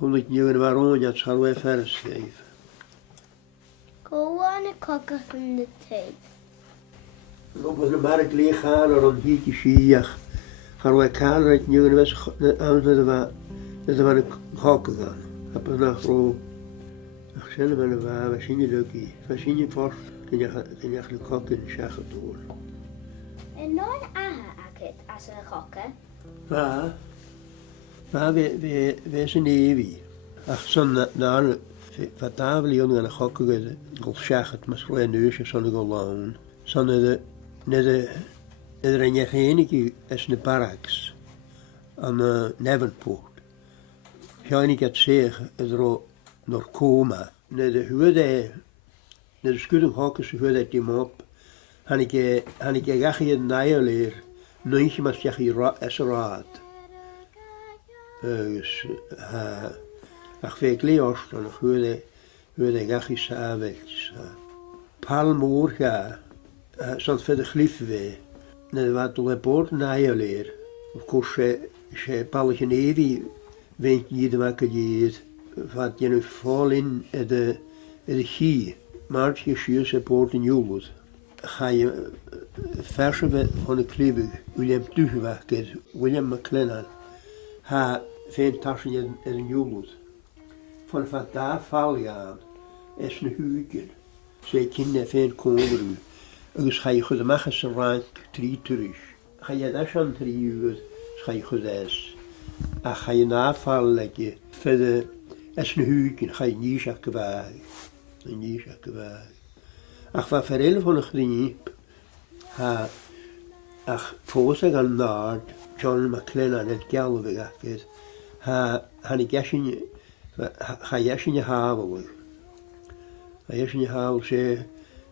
100 jaar waarom het zal weer verschrijven. Go aan de kokken van de tijd. Op een markt leeg gaan en dan hiet je schier. Gaan we kader het nieuwe was aan dat we een kokken gaan. Heb ik nog zo. Ik zelf wel waar zien je lucky. We zien je vast. Kun je de kokken zeggen doen. En nooit aanhaken als een kokken. Maar we zijn eeuwig. Ach, zo'n naar wat daar wil je aan de kokken gaan zeggen. Maar zo een neusje zo'n gelaan. Zo'n net er een jaarheen is een barracks aan Nevenpoort. Ga ik het zeggen, er naar coma. Net de huurde, net de schudden hakken, huurde die mop. Han ik gach je nijleer, nooitje maar zeg je is raad. Dus ach week leerst dan huurde gach je s'avonds. Palmoor ga. Zoals voor de gliefwee. Dat was toen een poort nijleer. Of course, je palletje nevi, weet je de wakker je wat je nu vol in de gie. Maar je schuurt een poort in Julwood. Ga je versen van de kliebe, William Tugewakker, William McLennan. Ha, veel tassen in Julwood. Van wat daar val gaan, is een huurtje. Zij kinderen veel komen. Dus ga je goed maken ze rank 3 terug. Ga je dat aan 3 uur, ga je goed eens. En ga je navallen dat je verder is een huurtje, ga je niet zakken weg. Niet zakken weg. Ach, wat voor heel van een griep. Ach, voor zich aan naad, John McLennan het Galway gekend. Ga je in je haven. Ga je in je haven zeggen.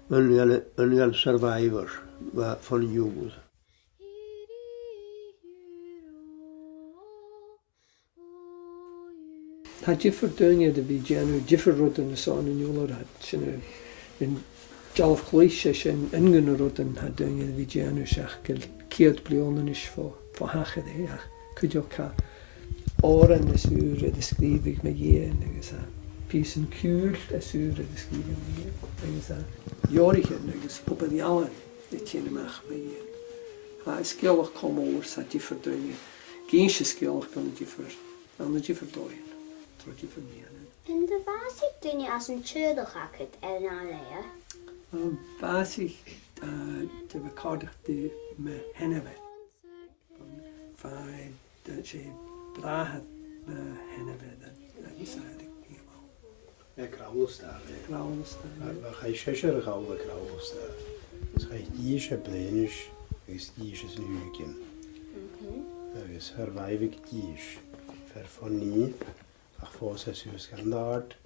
Een survivor van een jongen. Had je verdunje de bijanu, je verrotten zo'n een jongen had. In jalf kleisje en ingerotten had dunje de bijanu zeg keert blionen is voor hache de ja. Kun je ook oren de uren de schrijf ik met je en gezegd. Pies en kuur de uren de schrijf ik met je. En gezegd. Jorigen, dus op een jaar, dat je mag met je. Hij is skillig komen over, dat je verdunje. Geen skillig kan het je verdooien. Tot je vermeerderen. En de basic doe je als een tjödelgakket en alleen. Basic, de bekoudig die me hennewe. Van dat je brahat me hennewe, dat is eigenlijk. Krauwelstar. Maar ga je zesjer gouden krauwelstar. Dus ga je diesje blenisch, is diesje snuiken. Dus herwijf ik dies. Verfonie, ach voor ze standaard.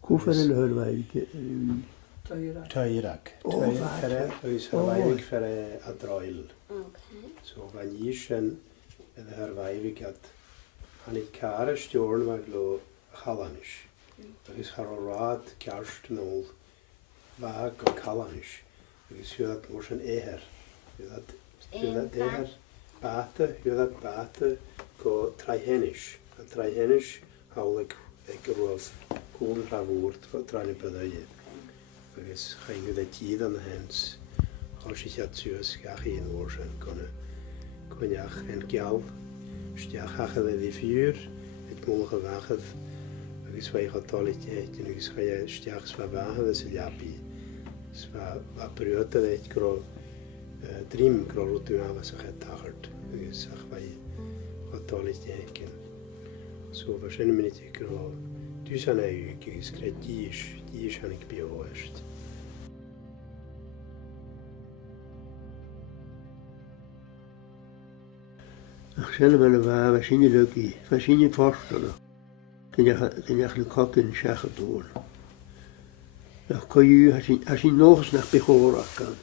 Hoeveel hebben wij? Teurak. Dus herwijf ik voor adroil. Zo van diesje herwijf ik het. Aan het kare sturen waar ik Hallanisch. Dat is Harald, Kersten en Waag en Kalanisch. Dat is dat was een eher. Dat eher baten, go Traihenisch. En Traihenisch hou ik roos koen woord voor Trainipadaje. Dat is geen dat je dan hens. Als je dat zuus ga geen woorden kon je en gel. Stiach hachen de vuur. Het morgen wagen. Dus wij gaan toiletjes en dus ga je straks verwachten dat ze japi. Dus wat periode dat ik kro dream kro routine was ik het taart. Dus zeg wij gaan toiletjes en zo verschillende minuten kro. Dus aan een uur is die aan ik behoorst. Ach, zelf wel waar, we zien je lucky, we zien je voorstellen. Kun je eigenlijk kokken zeggen doen. Dan kun je, als je nog eens naar behoren kan.